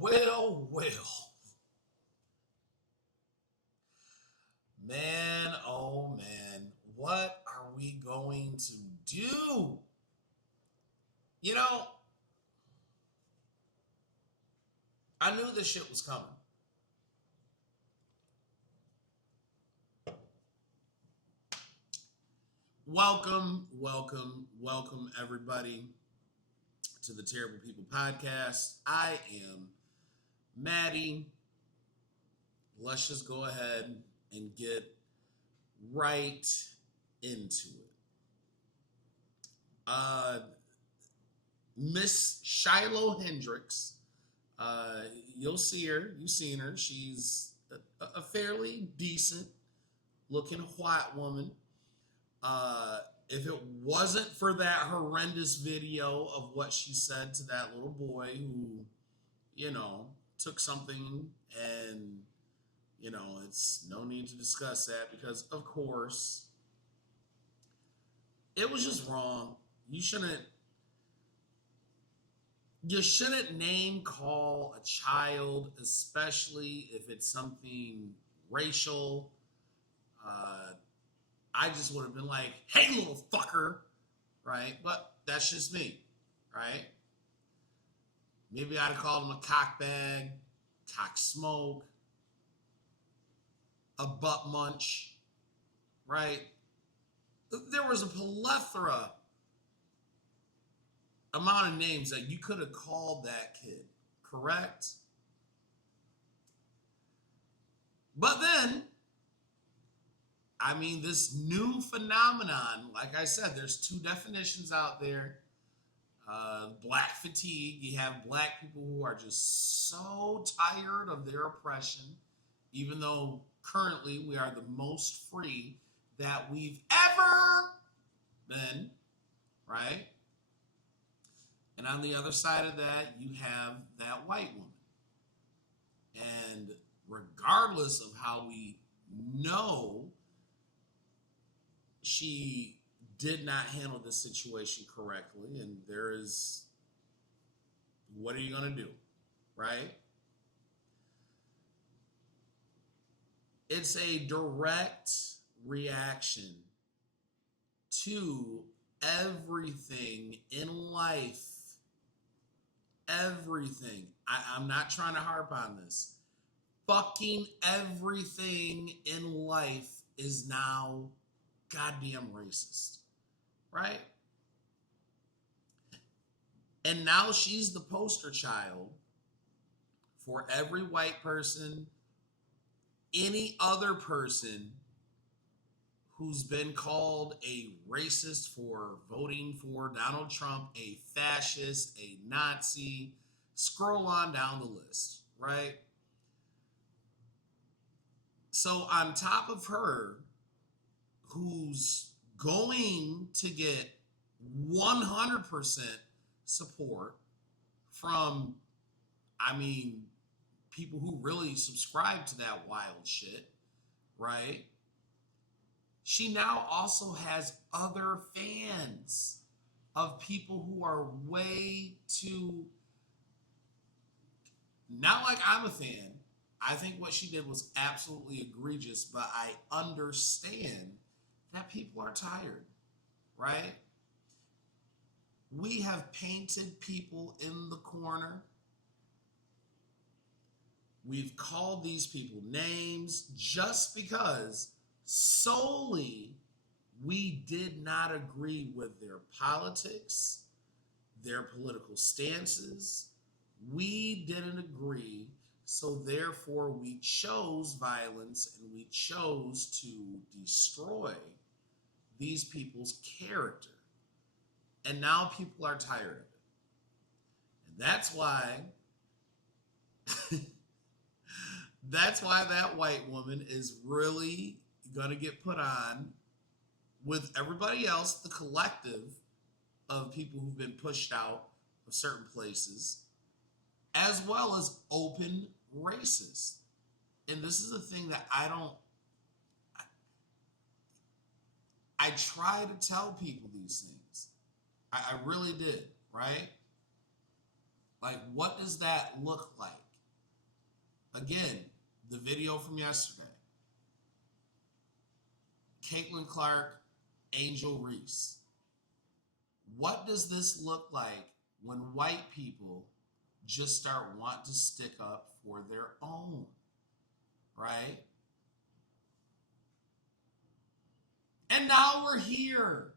Well. Man, oh man, what are we going to do? You know, I knew this shit was coming. Welcome, everybody, to the Terrible People Podcast. I am Maddie. Let's just go ahead and get right into it. Miss Shiloh Hendricks, you'll see her. You've seen her. She's a fairly decent looking white woman. If it wasn't for that horrendous video of what she said to that little boy who, took something and, it's no need to discuss that because, of course, it was just wrong. You shouldn't name call a child, especially if it's something racial. I just would have been like, hey, little fucker, right? But that's just me, right? Maybe I'd have called him a cockbag, cock smoke, a butt munch, right? There was a plethora amount of names that you could have called that kid, correct? But then, this new phenomenon, like I said, there's two definitions out there. Black fatigue. You have black people who are just so tired of their oppression, even though currently we are the most free that we've ever been, right? And on the other side of that, you have that white woman. And regardless of how we know she did not handle the situation correctly, and what are you going to do, right? It's a direct reaction to everything in life. Everything. I'm not trying to harp on this. Fucking everything in life is now goddamn racist, right? And now she's the poster child for every white person, any other person who's been called a racist for voting for Donald Trump, a fascist, a Nazi. Scroll on down the list, right? So on top of her, who's going to get 100% support from, people who really subscribe to that wild shit, right? She now also has other fans of people who are way too, not like I'm a fan. I think what she did was absolutely egregious, but I understand that people are tired, right? We have painted people in the corner. We've called these people names just because solely we did not agree with their politics, their political stances. We didn't agree. So therefore, we chose violence and we chose to destroy these people's character. And now people are tired of it. And that's why that white woman is really going to get put on with everybody else, the collective of people who've been pushed out of certain places, as well as open racist. And this is the thing that I try to tell people these things. I really did, right? Like, what does that look like? Again, the video from yesterday. Caitlin Clark, Angel Reese. What does this look like when white people just start wanting to stick up for their own, right? And now we're here.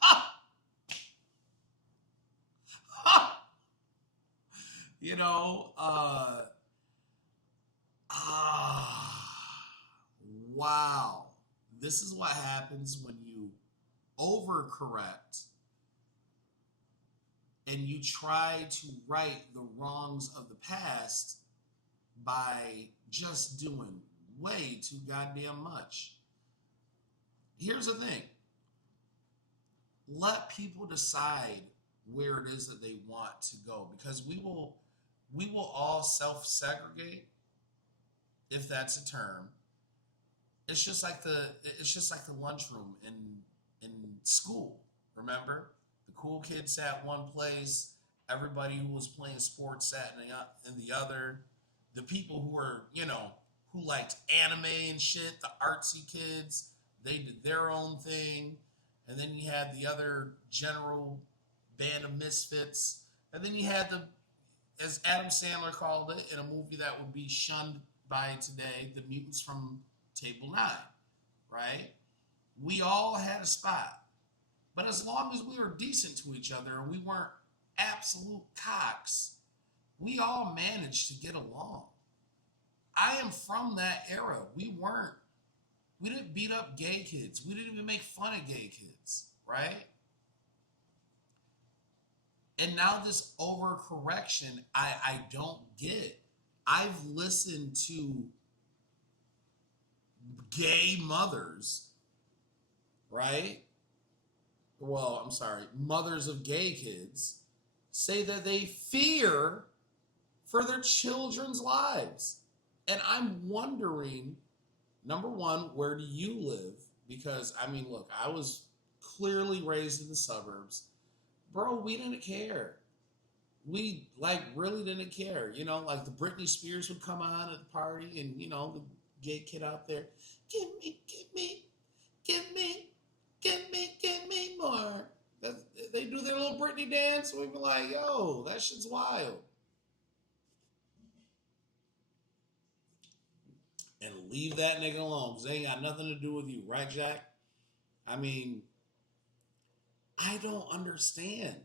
Ha! Ha! You know, wow. This is what happens when you overcorrect and you try to right the wrongs of the past by just doing way too goddamn much. Here's the thing. Let people decide where it is that they want to go, because we will all self-segregate, if that's a term. It's just like the lunchroom in school. Remember, the cool kids sat one place, everybody who was playing sports sat in the other. The people who were, who liked anime and shit, the artsy kids, they did their own thing. And then you had the other general band of misfits. And then you had the, as Adam Sandler called it in a movie that would be shunned by today, the mutants from Table 9, right? We all had a spot. But as long as we were decent to each other and we weren't absolute cocks, we all managed to get along. I am from that era. We didn't beat up gay kids. We didn't even make fun of gay kids, right? And now this overcorrection, I don't get. I've listened to gay mothers, right? Well, I'm sorry, mothers of gay kids say that they fear for their children's lives. And I'm wondering, number one, where do you live? Because, I mean, look, I was clearly raised in the suburbs. Bro, we didn't care. We, like, really didn't care. Like the Britney Spears would come on at the party and, the gay kid out there, give me, give me, give me, give me, give me more. They do their little Britney dance. We'd be like, yo, that shit's wild. And leave that nigga alone, because they ain't got nothing to do with you, right, Jack? I mean, I don't understand.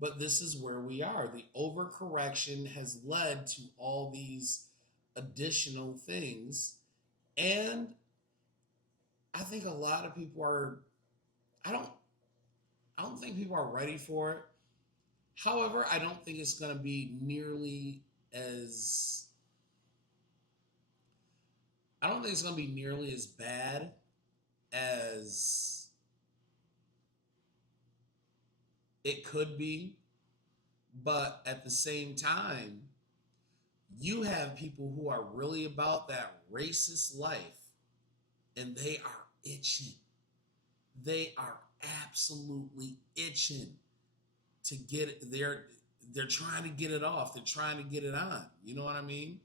But this is where we are. The overcorrection has led to all these additional things. And I think a lot of people are, I don't I don't think people are ready for it. However, I don't think it's going to be nearly as I don't think it's going to be nearly as bad as it could be. But at the same time, you have people who are really about that racist life and they are itching. They are absolutely itching to get it. They're trying to get it off. They're trying to get it on. You know what I mean?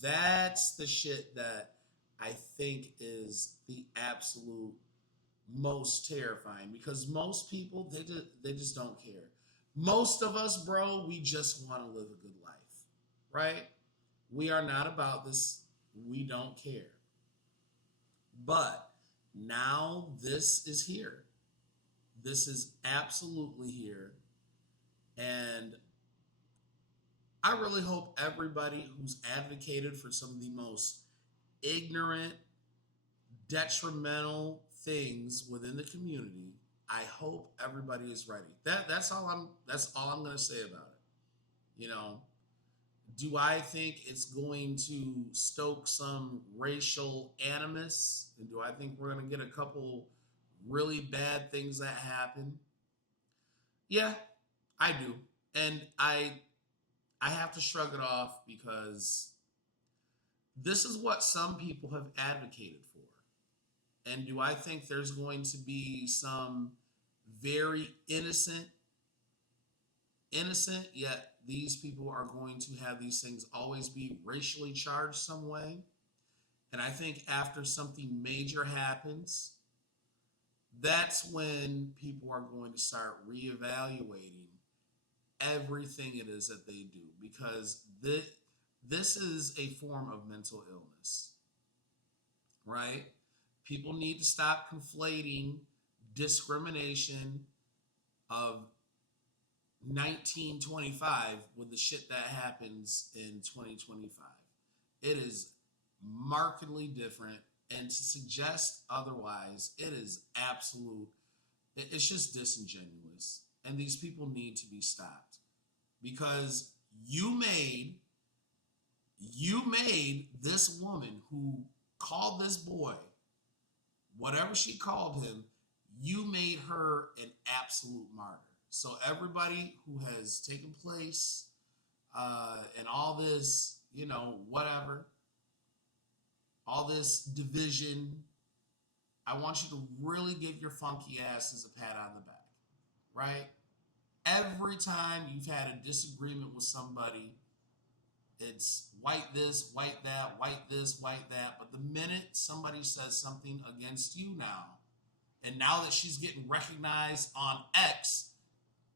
That's the shit that I think is the absolute most terrifying, because most people they just don't care. Most of us, bro, we just want to live a good life, right? We are not about this. We don't care. But now this is here. This is absolutely here. And I really hope everybody who's advocated for some of the most ignorant, detrimental things within the community, I hope everybody is ready. That's all I'm gonna say about it. Do I think it's going to stoke some racial animus? And do I think we're gonna get a couple really bad things that happen? Yeah, I do. And I have to shrug it off, because this is what some people have advocated for. And do I think there's going to be some very innocent innocent, yet these people are going to have these things always be racially charged some way. And I think after something major happens, that's when people are going to start reevaluating everything it is that they do, because this is a form of mental illness, right? People need to stop conflating discrimination of 1925 with the shit that happens in 2025. It is markedly different, and to suggest otherwise, it is absolute, it's just disingenuous. And these people need to be stopped, because you made this woman who called this boy whatever she called him, you made her an absolute martyr. So everybody who has taken place and all this, whatever, all this division, I want you to really give your funky asses a pat on the back, right? Every time you've had a disagreement with somebody, it's white this, white that, white this, white that. But the minute somebody says something against you now, and now that she's getting recognized on X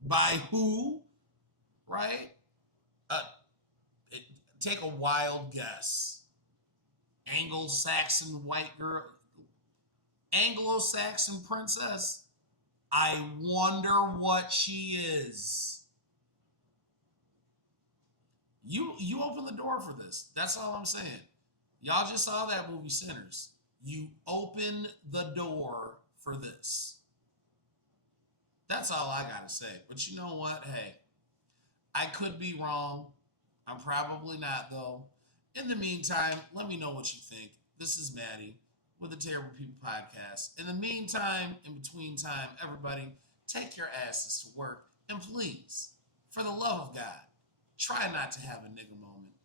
by who, right? Uh, Take a wild guess. Anglo-Saxon white girl, Anglo-Saxon princess. I wonder what she is. You open the door for this. That's all I'm saying. Y'all just saw that movie Sinners. You open the door for this. That's all I gotta say. But you know what? Hey, I could be wrong. I'm probably not, though. In the meantime, let me know what you think. This is Maddie with the Terrible People Podcast. In the meantime, in between time, everybody, take your asses to work. And please, for the love of God, try not to have a nigga moment.